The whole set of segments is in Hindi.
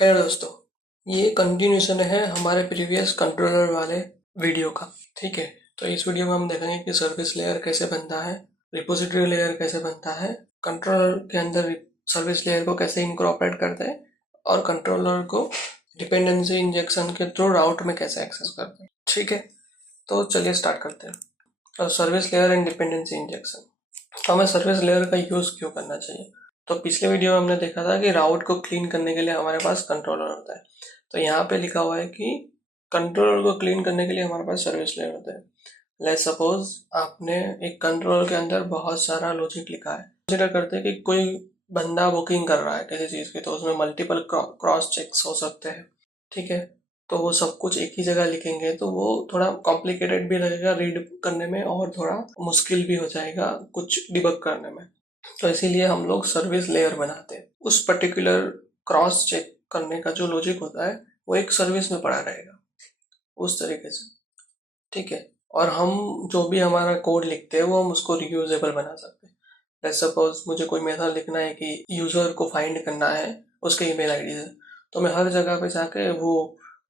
हेलो दोस्तों, ये कंटिन्यूशन है हमारे प्रीवियस कंट्रोलर वाले वीडियो का। ठीक है, तो इस वीडियो में हम देखेंगे कि सर्विस लेयर कैसे बनता है, रिपोजिटरी लेयर कैसे बनता है, कंट्रोलर के अंदर सर्विस लेयर को कैसे इनकॉर्पोरेट करते हैं और कंट्रोलर को डिपेंडेंसी इंजेक्शन के थ्रू राउट में कैसे एक्सेस करते हैं। ठीक है, तो चलिए स्टार्ट करते हैं। तो service layer and dependency injection, तो हमें सर्विस लेयर का यूज़ क्यों करना चाहिए। तो पिछले वीडियो में हमने देखा था कि राउट को क्लीन करने के लिए हमारे पास कंट्रोलर होता है। तो यहाँ पे लिखा हुआ है कि कंट्रोलर को क्लीन करने के लिए हमारे पास सर्विस लेयर होता है। लेट्स सपोज आपने एक कंट्रोलर के अंदर बहुत सारा लॉजिक लिखा है। कंसिडर करते हैं कि कोई बंदा बुकिंग कर रहा है किसी चीज़ की, तो उसमें मल्टीपल क्रॉस चेक्स हो सकते हैं। ठीक है, तो वो सब कुछ एक ही जगह लिखेंगे तो वो थोड़ा कॉम्प्लिकेटेड भी लगेगा रीड करने में और थोड़ा मुश्किल भी हो जाएगा कुछ डिबग करने में। तो इसीलिए हम लोग सर्विस लेयर बनाते हैं। उस पर्टिकुलर क्रॉस चेक करने का जो लॉजिक होता है वो एक सर्विस में पड़ा रहेगा उस तरीके से। ठीक है, और हम जो भी हमारा कोड लिखते हैं वो हम उसको रियूजेबल बना सकते हैं। लेट्स सपोज मुझे कोई मेथड लिखना है कि यूज़र को फाइंड करना है उसके ईमेल आईडी से, तो मैं हर जगह पे जाके वो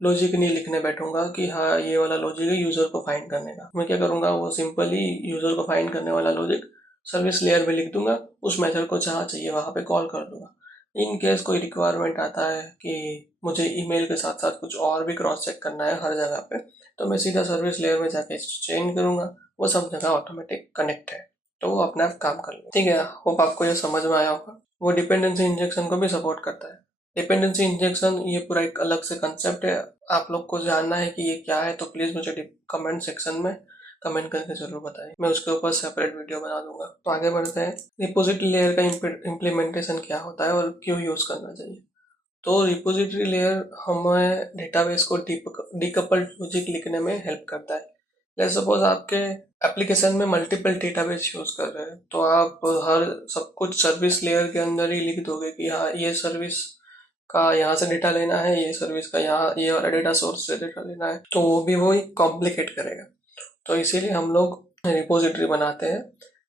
लॉजिक नहीं लिखने बैठूंगा कि हाँ ये वाला लॉजिक है यूज़र को फाइंड करने का। मैं क्या करूँगा, वो सिंपली यूज़र को फाइंड करने वाला लॉजिक सर्विस लेयर पे लिख दूंगा, उस मेथड को जहाँ चाहिए वहाँ पे कॉल कर दूंगा। इन केस कोई रिक्वायरमेंट आता है कि मुझे ईमेल के साथ साथ कुछ और भी क्रॉस चेक करना है हर जगह पे, तो मैं सीधा सर्विस लेयर में जाके चेंज करूंगा, वो सब जगह ऑटोमेटिक कनेक्ट है तो वो अपने आप काम कर लेगा। ठीक है, होप आपको ये समझ में आया होगा। वो डिपेंडेंसी इंजेक्शन को भी सपोर्ट करता है। डिपेंडेंसी इंजेक्शन ये पूरा एक अलग से कंसेप्ट है, आप लोग को जानना है कि ये क्या है तो प्लीज़ मुझे कमेंट सेक्शन में कमेंट करके जरूर बताइए, मैं उसके ऊपर सेपरेट वीडियो बना दूंगा। तो आगे बढ़ते हैं, रिपोजिटरी लेयर का इम्प्लीमेंटेशन क्या होता है और क्यों यूज़ करना चाहिए। तो रिपोजिटरी लेयर हमें डेटाबेस को डिकपल्ड लॉजिक लिखने में हेल्प करता है। लेट्स सपोज आपके एप्लीकेशन में मल्टीपल डेटाबेस यूज कर रहे हैं, तो आप हर सब कुछ सर्विस लेयर के अंदर ही लिख दोगे कि हाँ ये सर्विस का यहाँ से डेटा लेना है, ये सर्विस का यहाँ ये वाला डेटा सोर्स से डेटा लेना है, तो वो भी वही कॉम्प्लिकेट करेगा। तो इसीलिए हम लोग रिपोजिटरी बनाते हैं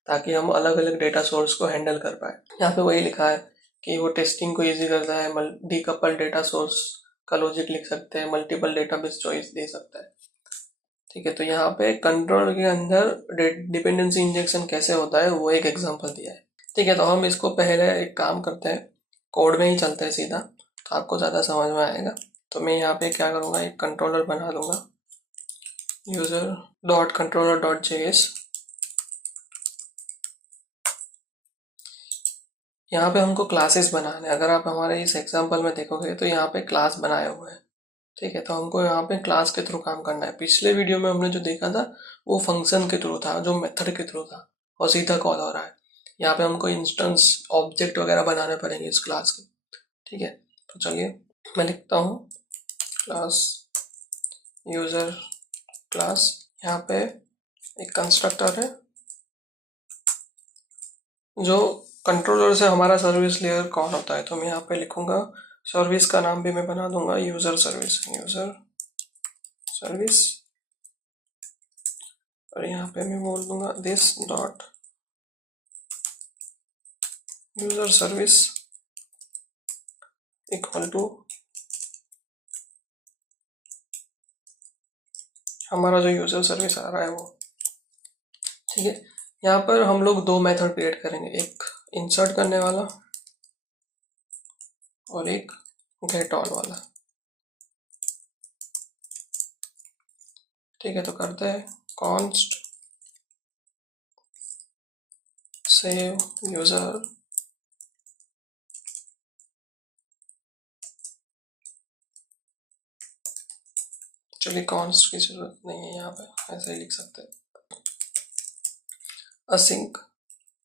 ताकि हम अलग अलग डेटा सोर्स को हैंडल कर पाए। यहाँ पे वही लिखा है कि वो टेस्टिंग को इजी करता है, डीकपल डेटा सोर्स का लॉजिक लिख सकते हैं, मल्टीपल डेटाबेस चॉइस दे सकता है। ठीक है, तो यहाँ पे कंट्रोल के अंदर डिपेंडेंसी इंजेक्शन कैसे होता है वो एक एग्जांपल दिया है। ठीक है, तो हम इसको पहले एक काम करते हैं, कोड में ही चलते हैं सीधा, तो आपको ज़्यादा समझ में आएगा। तो मैं यहाँ पे क्या करूँगा, एक कंट्रोलर बना दूंगा, user dot controller dot JS. यहाँ पे हमको क्लासेस बनाने, अगर आप हमारे इस एग्जांपल में देखोगे तो यहाँ पे क्लास बनाए हुए हैं। ठीक है, तो हमको यहाँ पे क्लास के थ्रू काम करना है। पिछले वीडियो में हमने जो देखा था वो फंक्शन के थ्रू था, जो मेथड के थ्रू था, और सीधा कॉल हो रहा है। यहाँ पे हमको इंस्टेंस ऑब्जेक्ट वगैरह बनाने पड़ेंगे इस क्लास के। ठीक है, तो चलिए मैं लिखता हूँ क्लास यूजर क्लास। यहाँ पे एक कंस्ट्रक्टर है जो कंट्रोलर से हमारा सर्विस लेयर कॉल होता है, तो मैं यहाँ पे लिखूंगा, सर्विस का नाम भी मैं बना दूंगा यूजर सर्विस, यूजर सर्विस, और यहाँ पे मैं बोल दूंगा this dot user service equal to हमारा जो यूजर सर्विस आ रहा है वो। ठीक है, यहाँ पर हम लोग दो मेथड क्रिएट करेंगे, एक इंसर्ट करने वाला और एक गेट ऑल वाला। ठीक है, तो करते हैं कॉन्स्ट सेव यूजर, चलिए कॉन्स्ट की जरूरत नहीं है, यहाँ पे ऐसे ही लिख सकते हैं असिंक।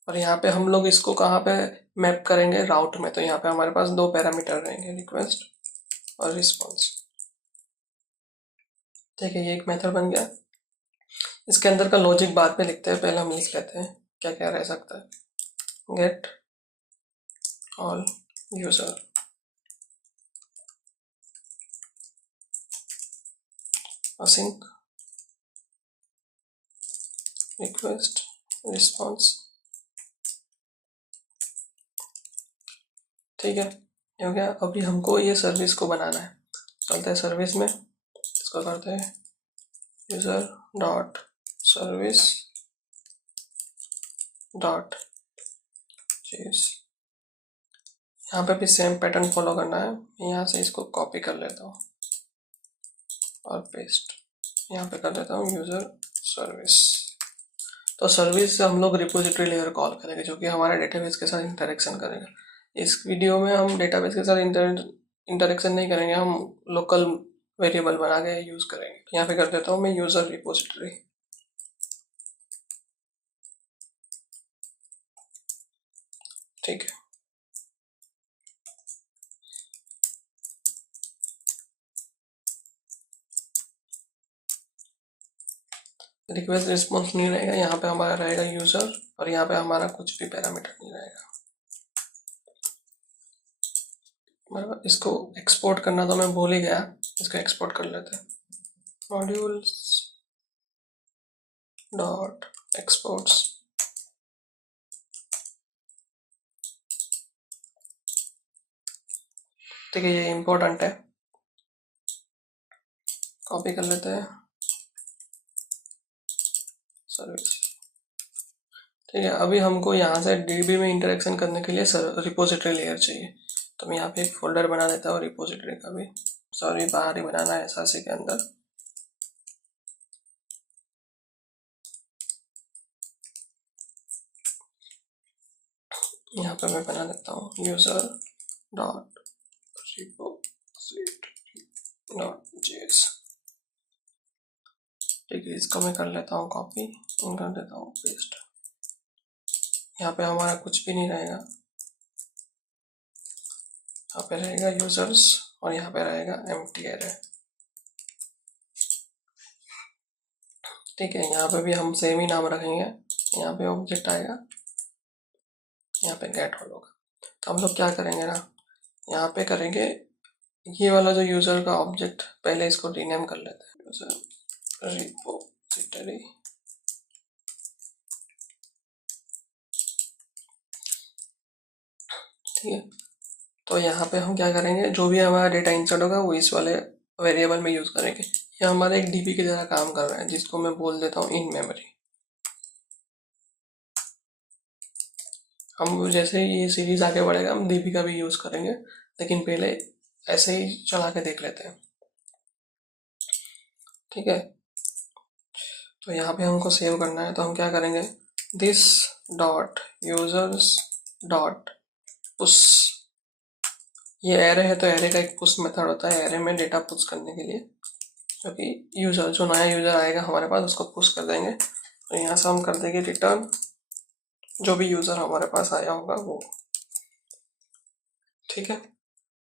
और यहाँ पे हम लोग इसको कहाँ पे मैप करेंगे, राउट में। तो यहाँ पे हमारे पास दो पैरामीटर रहेंगे, रिक्वेस्ट और रिस्पॉन्स। ठीक है, ये एक मेथड बन गया। इसके अंदर का लॉजिक बाद में लिखते हैं, पहले हम लिख लेते हैं क्या क्या रह सकता है। Gate all user, async, request, response. ठीक है, ये हो गया। अभी हमको ये सर्विस को बनाना है। चलते हैं सर्विस में, इसको करते हैं यूजर डॉट सर्विस डॉट चीज। यहाँ पे भी सेम पैटर्न फॉलो करना है। यहाँ से इसको कॉपी कर लेता हूँ और पेस्ट यहाँ पे कर देता हूँ यूजर सर्विस। तो सर्विस से हम लोग रिपोजिटरी लेयर कॉल करेंगे जो कि हमारे डेटाबेस के साथ इंटरेक्शन करेगा। इस वीडियो में हम डेटाबेस के साथ इंटरेक्शन नहीं करेंगे, हम लोकल वेरिएबल बना के यूज करेंगे। यहाँ पे कर देता हूँ मैं यूजर रिपोजिटरी। ठीक है, रिक्वेस्ट रिस्पॉन्स नहीं रहेगा, यहाँ पे हमारा रहेगा यूजर और यहाँ पे हमारा कुछ भी पैरामीटर नहीं रहेगा। इसको एक्सपोर्ट करना तो मैं भूल ही गया, इसको एक्सपोर्ट कर लेते हैं। Modules dot exports. ठीक है, ये इम्पोर्टेंट है, कॉपी कर लेते हैं सर्विस। ठीक है, अभी हमको यहाँ से डीबी में इंटरेक्शन करने के लिए रिपोजिटरी लेयर चाहिए। तो मैं यहाँ पे एक फोल्डर बना देता हूँ रिपोजिटरी का भी। सॉरी, बाहर ही बनाना है एसआरसी के अंदर। यहाँ पे मैं बना देता हूँ user dot repository dot JS. ठीक है, इसको मैं कर लेता हूँ कॉपी, कर देता हूँ पेस्ट। यहाँ पे हमारा कुछ भी नहीं रहेगा, यहाँ पे रहेगा यूजर्स और यहाँ पे रहेगा एम्प्टी एरे। ठीक है, यहाँ पे भी हम सेम ही नाम रखेंगे। यहाँ पे ऑब्जेक्ट आएगा, यहाँ पे गेट ऑल होगा। तो हम लोग क्या करेंगे ना, यहाँ पे करेंगे ये वाला जो यूजर का ऑब्जेक्ट, पहले इसको रीनेम कर लेते हैं यूजर रिपोजिटरी। ठीक है, तो यहाँ पे हम क्या करेंगे, जो भी हमारा डेटा इंसर्ट होगा वो इस वाले वेरिएबल में यूज करेंगे। ये हमारा एक डीबी की तरह काम कर रहा है, जिसको मैं बोल देता हूँ इन मेमोरी। हम जैसे ही ये सीरीज आगे बढ़ेगा हम डीबी का भी यूज करेंगे, लेकिन पहले ऐसे ही चला के देख लेते हैं। ठीक है, तो यहाँ पे हमको सेव करना है, तो हम क्या करेंगे, this dot users dot push. ये एरे है तो एरे का एक पुश मेथड होता है एरे में डेटा पुश करने के लिए, जो कि यूजर, जो नया यूजर आएगा हमारे पास उसको पुश कर देंगे। तो यहाँ से हम कर देंगे रिटर्न जो भी यूजर हमारे पास आया होगा वो। ठीक है,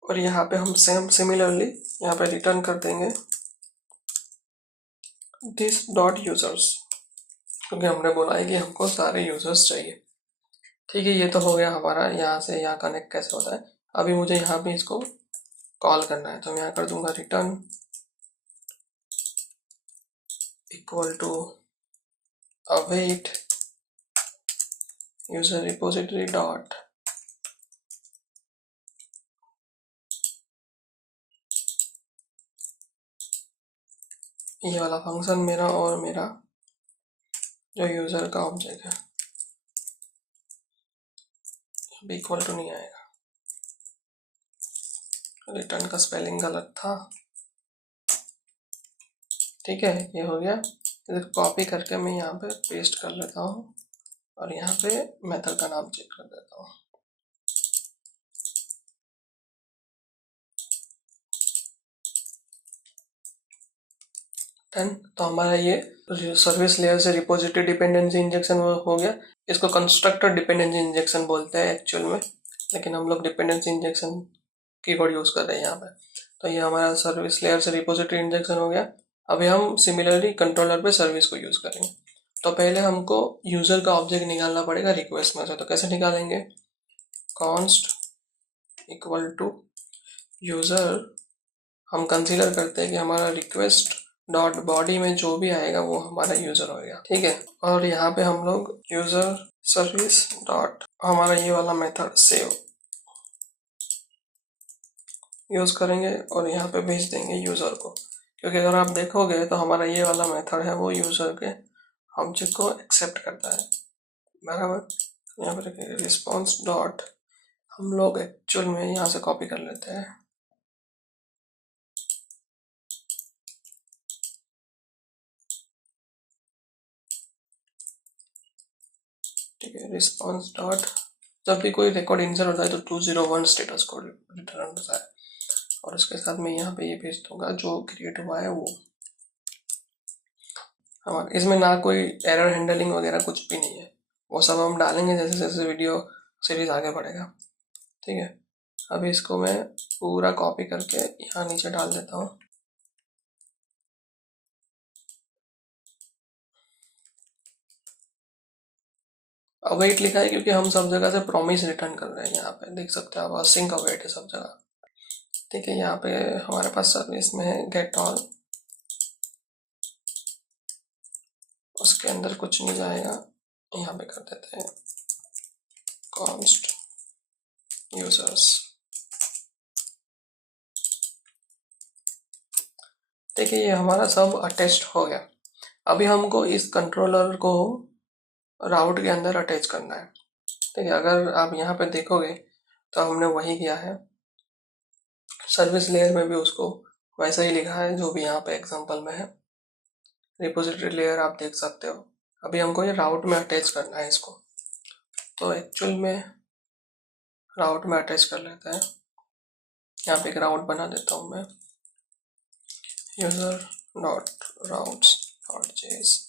और यहाँ पे हम सेम सिमिलरली यहाँ पे रिटर्न कर देंगे दिस डॉट यूजर्स, क्योंकि हमने बोला है कि हमको सारे यूजर्स चाहिए। ठीक है, ये तो हो गया हमारा यहाँ से यहाँ कनेक्ट कैसे होता है। अभी मुझे यहाँ पे इसको कॉल करना है, तो मैं यहाँ कर दूंगा return equal to await user repository dot ये वाला फंक्शन मेरा और मेरा जो यूजर का ऑब्जेक्ट है इक्वल टू नहीं आएगा, रिटर्न का स्पेलिंग गलत था। ठीक है, ये हो गया। इसे कॉपी करके मैं यहाँ पे पेस्ट कर लेता हूँ और यहाँ पे मेथड का नाम चेक कर देता हूँ। डन। तो हमारा ये सर्विस लेयर से रिपोजिटरी डिपेंडेंसी इंजेक्शन हो गया। इसको कंस्ट्रक्टर डिपेंडेंसी इंजेक्शन बोलते हैं एक्चुअल में, लेकिन हम लोग डिपेंडेंसी इंजेक्शन कीवर्ड यूज कर रहे हैं यहाँ पे। तो ये हमारा सर्विस लेयर से रिपोजिटरी इंजेक्शन हो गया। अभी हम सिमिलरली कंट्रोलर पे सर्विस को यूज करेंगे। तो पहले हमको यूजर का ऑब्जेक्ट निकालना पड़ेगा रिक्वेस्ट में से। तो कैसे निकालेंगे, कॉन्स्ट इक्वल टू यूजर, हम कंसीडर करते हैं कि हमारा रिक्वेस्ट डॉट बॉडी में जो भी आएगा वो हमारा यूजर हो गया। ठीक है, और यहाँ पे हम लोग यूजर सर्विस डॉट हमारा ये वाला मेथड सेव, यूज़ करेंगे और यहाँ पे भेज देंगे यूज़र को। क्योंकि अगर आप देखोगे तो हमारा ये वाला मेथड है वो यूज़र के ऑब्जेक्ट को एक्सेप्ट करता है, बराबर। यहाँ पर रखेंगे रिस्पॉन्स डॉट, हम लोग एक्चुअल में यहाँ से कॉपी कर लेते हैं, ठीक है। रिस्पॉन्स डॉट, जब भी कोई रिकॉर्ड इंसर्ट होता है तो 201 स्टेटस कोड रिटर्न होता है, और उसके साथ में यहाँ पे ये भेज दूंगा जो क्रिएट हुआ है वो। हमारे इसमें ना कोई एरर हैंडलिंग वगैरह कुछ भी नहीं है, वो सब हम डालेंगे जैसे जैसे वीडियो सीरीज आगे बढ़ेगा, ठीक है। अभी इसको मैं पूरा कॉपी करके यहाँ नीचे डाल देता हूँ। अवेट लिखा है क्योंकि हम सब जगह से प्रॉमिस रिटर्न कर रहे हैं, यहाँ पे देख सकते हैं आप, सिंक अवेट है सब जगह, ठीक है। यहाँ पे हमारे पास सर्विस में है गेट ऑल, उसके अंदर कुछ नहीं जाएगा, यहाँ पे कर देते हैं कॉन्स्ट यूजर्स, ठीक है। ये हमारा सब अटैच्ड हो गया। अभी हमको इस कंट्रोलर को राउट के अंदर अटैच करना है, ठीक है। अगर आप यहाँ पे देखोगे तो हमने वही किया है, सर्विस लेयर में भी उसको वैसा ही लिखा है जो भी यहाँ पे एग्जांपल में है। रिपोजिटरी लेयर आप देख सकते हो। अभी हमको ये राउट में अटैच करना है इसको, तो एक्चुअल में राउट में अटैच कर लेते हैं। यहाँ पे एक राउट बना देता हूँ मैं, user dot routes dot JS,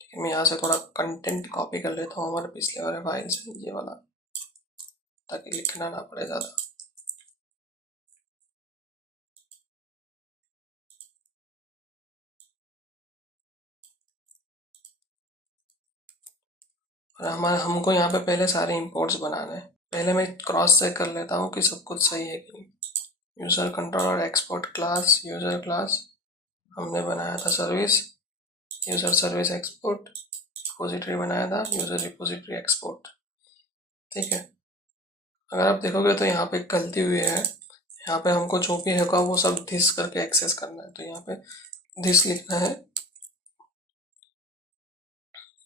ठीक है। मैं यहाँ से थोड़ा कंटेंट कॉपी कर लेता हूँ हमारे पिछले वाले फाइल से, ये वाला, ताकि लिखना ना पड़े ज़्यादा। और हमारे हमको यहाँ पे पहले सारे इंपोर्ट्स बनाने हैं। पहले मैं क्रॉस चेक कर लेता हूँ कि सब कुछ सही है कि नहीं। User controller export class, user class हमने बनाया था service, user service export, repository बनाया था यूजर रिपोजिटरी एक्सपोर्ट, ठीक है। अगर आप देखोगे तो यहाँ पे गलती हुई है, यहाँ पे हमको जो भी होगा वो सब दिस करके एक्सेस करना है, तो यहाँ पे दिस लिखना है।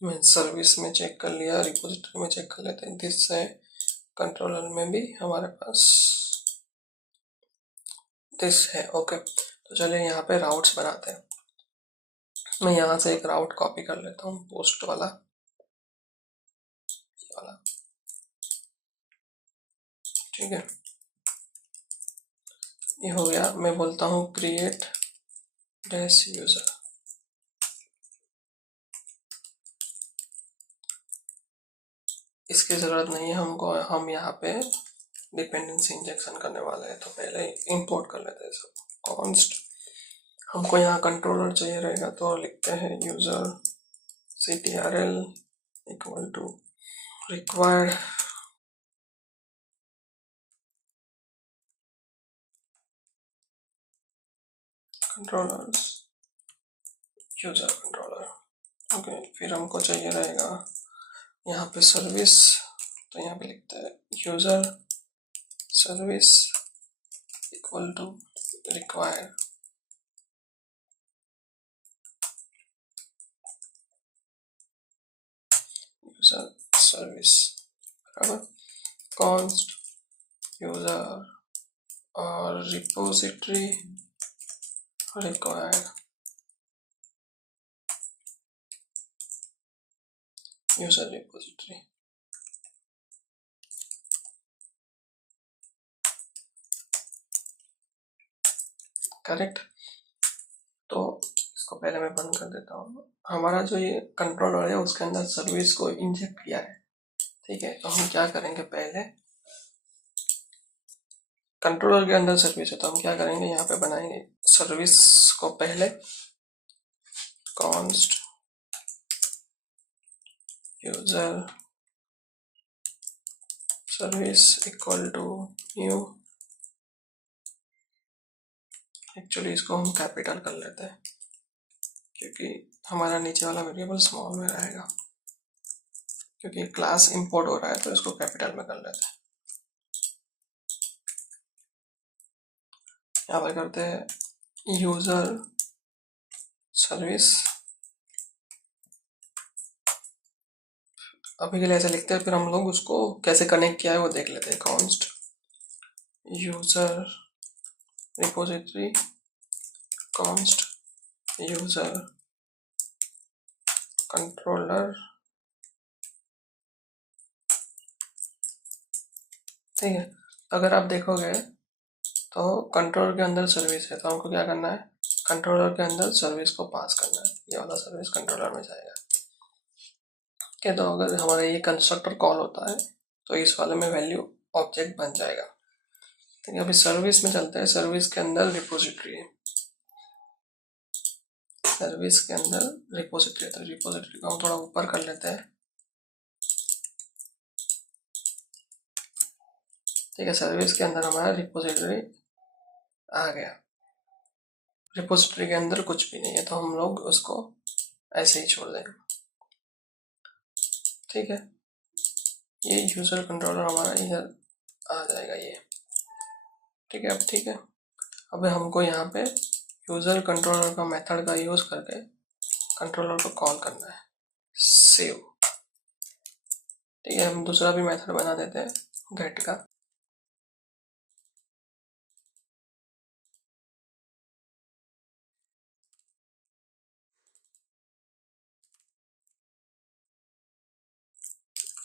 मैं सर्विस में चेक कर लिया, रिपोजिटरी में चेक कर लेते हैं, दिस है। कंट्रोलर में भी हमारे पास दिस है, ओके। तो चलिए यहाँ पे राउट्स बनाते हैं। मैं यहाँ से एक राउट कॉपी कर लेता हूँ, पोस्ट वाला, ये वाला, ठीक है। ये हो गया। मैं बोलता हूँ क्रिएट डैश यूजर, इसकी ज़रूरत नहीं है हमको, हम यहाँ पे डिपेंडेंसी इंजेक्शन करने वाले हैं, तो पहले इंपोर्ट कर लेते हैं सब। कॉन्स्ट, हमको यहाँ कंट्रोलर चाहिए रहेगा तो लिखते हैं user ctrl equal to required controllers user controller, okay. फिर हमको चाहिए रहेगा यहाँ पे सर्विस, तो यहाँ पे लिखते हैं user service equal to required user service, बराबर। कॉन्स्ट यूजर और repository required user repository, correct. तो इसको पहले मैं बंद कर देता हूँ। हमारा जो ये कंट्रोलर है उसके अंदर सर्विस को इंजेक्ट किया है, ठीक है। तो हम क्या करेंगे, पहले कंट्रोलर के अंदर सर्विस है तो हम क्या करेंगे, यहाँ पे बनाएंगे सर्विस को पहले const user service equal to new, actually इसको हम कैपिटल कर लेते हैं क्योंकि हमारा नीचे वाला वेरिएबल स्मॉल में रहेगा, क्योंकि क्लास इंपोर्ट हो रहा है तो इसको कैपिटल में कर लेते हैं। यहाँ पर करते हैं यूजर सर्विस। अभी के लिए ऐसे लिखते हैं, फिर हम लोग उसको कैसे कनेक्ट किया है वो देख लेते हैं। Const user repository, const user controller. ठीक है, अगर आप देखोगे तो कंट्रोलर के अंदर सर्विस है, तो हमको क्या करना है, कंट्रोलर के अंदर सर्विस को पास करना है। ये वाला सर्विस कंट्रोलर में जाएगा। ठीक है, तो अगर हमारा ये कंस्ट्रक्टर कॉल होता है तो इस वाले में वैल्यू ऑब्जेक्ट बन जाएगा। ठीक है, अभी सर्विस में चलते हैं। सर्विस के अंदर रिपोजिटरी है, सर्विस के अंदर रिपोजिटरी है, तो रिपोजिटरी को हम थोड़ा ऊपर कर लेते हैं। ठीक है, सर्विस के अंदर हमारा रिपोजिटरी आ गया। रिपोजिटरी के अंदर कुछ भी नहीं है, तो हम लोग उसको ऐसे ही छोड़ देंगे। ठीक है, ये यूजर कंट्रोलर हमारा इधर आ जाएगा ये। ठीक है, अब ठीक है, अब हमको यहाँ पे यूजर कंट्रोलर का मेथड का यूज करके कंट्रोलर को कॉल करना है, सेव। ठीक है, हम दूसरा भी मेथड बना देते हैं गेट का।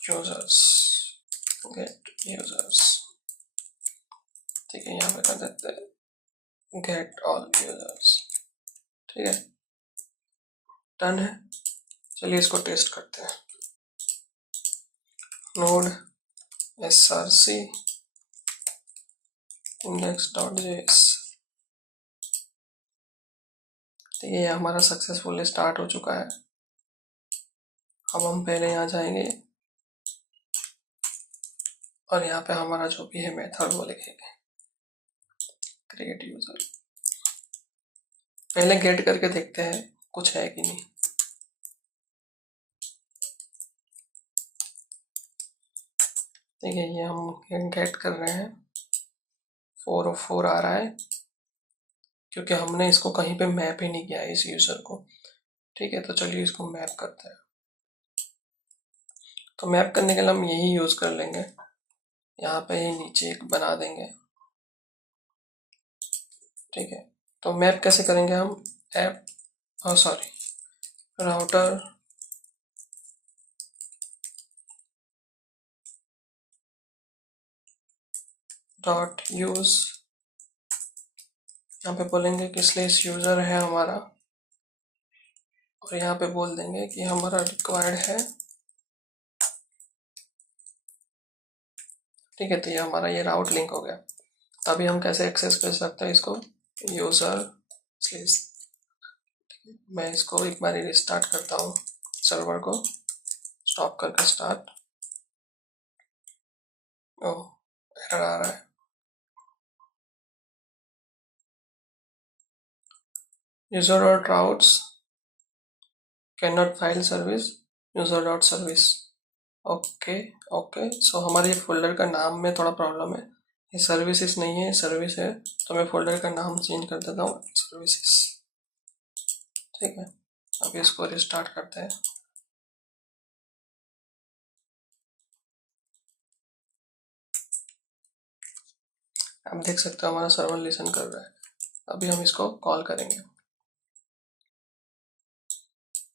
Users, get users. ठीक है, यहाँ पे कर देते हैं गेट ऑल यूजर्स। ठीक है, डन है। चलिए इसको टेस्ट करते हैं। Node src index.js। ठीक है, ये हमारा सक्सेसफुल स्टार्ट हो चुका है। अब हम पहले यहाँ जाएंगे और यहाँ पे हमारा जो भी है मेथड वो लिखेंगे, क्रिएट यूजर। पहले गेट करके देखते हैं कुछ है कि नहीं। ठीक है, ये हम गेट कर रहे हैं, 404 आ रहा है, क्योंकि हमने इसको कहीं पे मैप ही नहीं किया है इस यूजर को। ठीक है, तो चलिए इसको मैप करते हैं। तो मैप करने के लिए हम यही यूज कर लेंगे, यहाँ पे ही नीचे एक बना देंगे। ठीक है, तो मैप कैसे करेंगे हम, ऐप राउटर डॉट यूज, यहाँ पे बोलेंगे कि स्लेश यूजर है हमारा, और यहाँ पे बोल देंगे कि हमारा रिक्वायर्ड है। ठीक है, तो ये हमारा ये राउट लिंक हो गया। तो अभी हम कैसे एक्सेस कर सकते हैं इसको, यूजर स्लेश। मैं इसको एक बार रिस्टार्ट करता हूँ, सर्वर को स्टॉप करके स्टार्ट। ओह, एरर आ रहा है। User dot routes can not file service user dot service. Okay okay, so हमारे ये फोल्डर का नाम में थोड़ा प्रॉब्लम है, ये सर्विसेज नहीं है, सर्विस है। तो मैं फोल्डर का नाम चेंज कर देता हूँ, सर्विसेज। ठीक है, अब इसको रिस्टार्ट करते हैं। आप देख सकते हो हमारा सर्वर लिसन कर रहा है। अभी हम इसको कॉल करेंगे।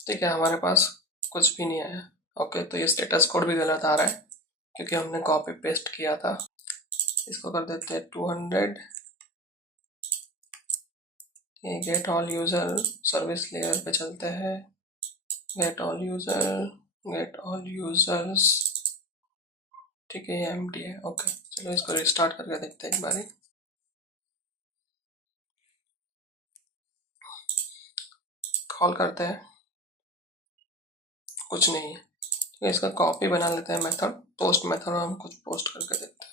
ठीक है, हमारे पास कुछ भी नहीं आया। ओके, तो ये स्टेटस कोड भी गलत आ रहा है क्योंकि हमने कॉपी पेस्ट किया था। इसको कर देते हैं 200। ये gate all user service layer पे चलते हैं, gate all user, get all users. ठीक है, ये एम्प्टी है। ओके, चलो इसको रिस्टार्ट करके देखते हैं एक बारी। कॉल करते हैं, कुछ नहीं है। तो इसका कॉपी बना लेते हैं मेथड, पोस्ट मेथड, हम कुछ पोस्ट करके देखते हैं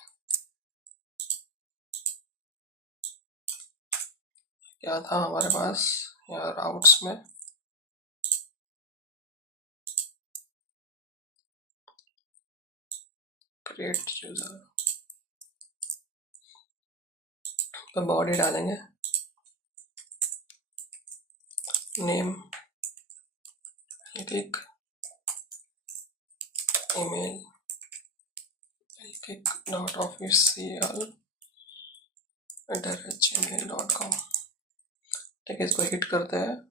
क्या था हमारे पास यहाँ राउट्स में। क्रिएट यूजर, तो बॉडी डालेंगे, नेम, क्लिक, ईमेल, click.official@gmail.com। ठीक है, इसको हिट करते हैं।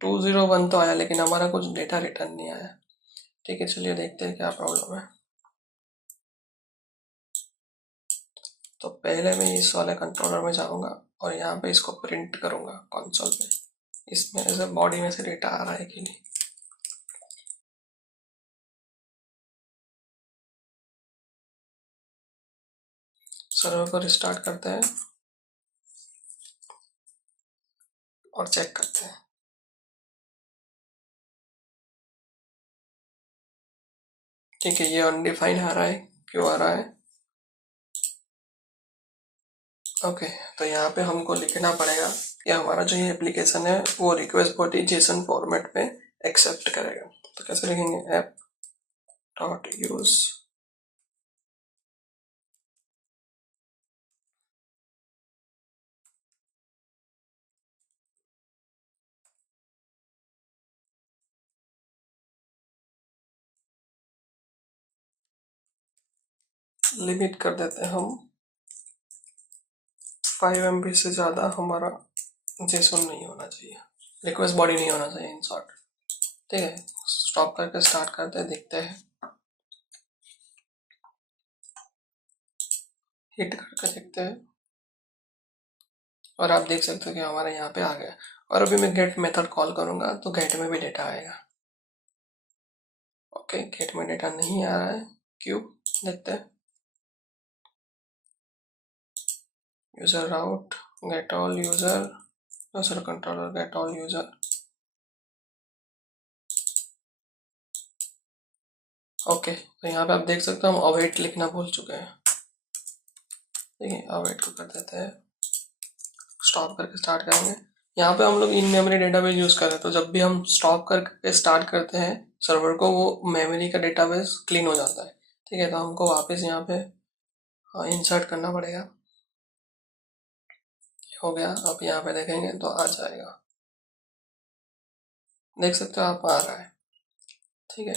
201 तो आया, लेकिन हमारा कुछ डेटा रिटर्न नहीं आया। ठीक है, चलिए देखते हैं क्या प्रॉब्लम है। तो पहले मैं इस वाले कंट्रोलर में जाऊंगा और यहाँ पे इसको प्रिंट करूंगा कंसोल पे। इसमें ऐसे बॉडी में से डेटा आ रहा है कि नहीं। सर्वर को रिस्टार्ट करते हैं और चेक करते हैं। ठीक है, ये अनडिफाइंड आ रहा है, क्यों आ रहा है? ओके, तो यहाँ पे हमको लिखना पड़ेगा कि हमारा जो ये एप्लीकेशन है वो रिक्वेस्ट बॉडी जेसन फॉर्मेट में एक्सेप्ट करेगा। तो कैसे लिखेंगे? app.use लिमिट कर देते हैं हम 5 MB से ज़्यादा हमारा जेसन नहीं होना चाहिए, रिक्वेस्ट बॉडी नहीं होना चाहिए इन शॉर्ट। ठीक है, स्टॉप करके स्टार्ट करते हैं, देखते हैं, हिट करके देखते हैं और आप देख सकते हो कि हमारे यहाँ पे आ गया। और अभी मैं गेट मेथड कॉल करूँगा तो गेट में भी डेटा आएगा। ओके, गेट में डेटा नहीं आ रहा है, क्यों? देखते हैं। User route, get all user, user controller, get all user. Okay, तो यहाँ पे आप देख सकते हो हम अवेट लिखना भूल चुके हैं। ठीक है, अवेट को कर देते हैं, स्टॉप करके स्टार्ट करेंगे। यहाँ पे हम लोग इन मेमोरी डेटाबेस यूज कर रहे हैं, तो जब भी हम स्टॉप करके स्टार्ट करते हैं सर्वर को, वो मेमोरी का डेटाबेस क्लीन हो जाता है। ठीक है, तो हमको वापस यहाँ पे इंसर्ट करना पड़ेगा। हो गया, अब यहाँ पे देखेंगे तो आ जाएगा, देख सकते हो आप, आ रहा है। ठीक है,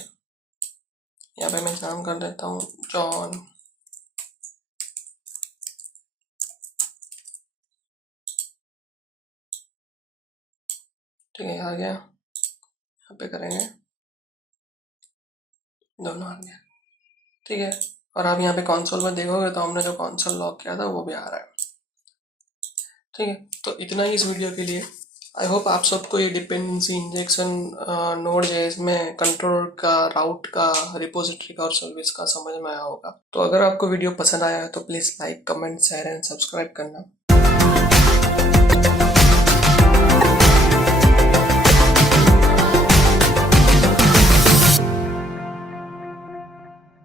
यहाँ पे मैं नाम कर देता हूँ जॉन। ठीक है, आ गया, यहाँ पे करेंगे, दोनों आ गया। ठीक है, और आप यहाँ पे कंसोल में देखोगे तो हमने जो कंसोल लॉक किया था वो भी आ रहा है। ठीक है, तो इतना ही इस वीडियो के लिए। आई होप आप सबको ये डिपेंडेंसी इंजेक्शन नोड जेएस में कंट्रोल का, राउट का, रिपोजिटरी का और सर्विस का समझ में आया होगा। तो अगर आपको वीडियो पसंद आया है तो please like, comment, share and subscribe करना।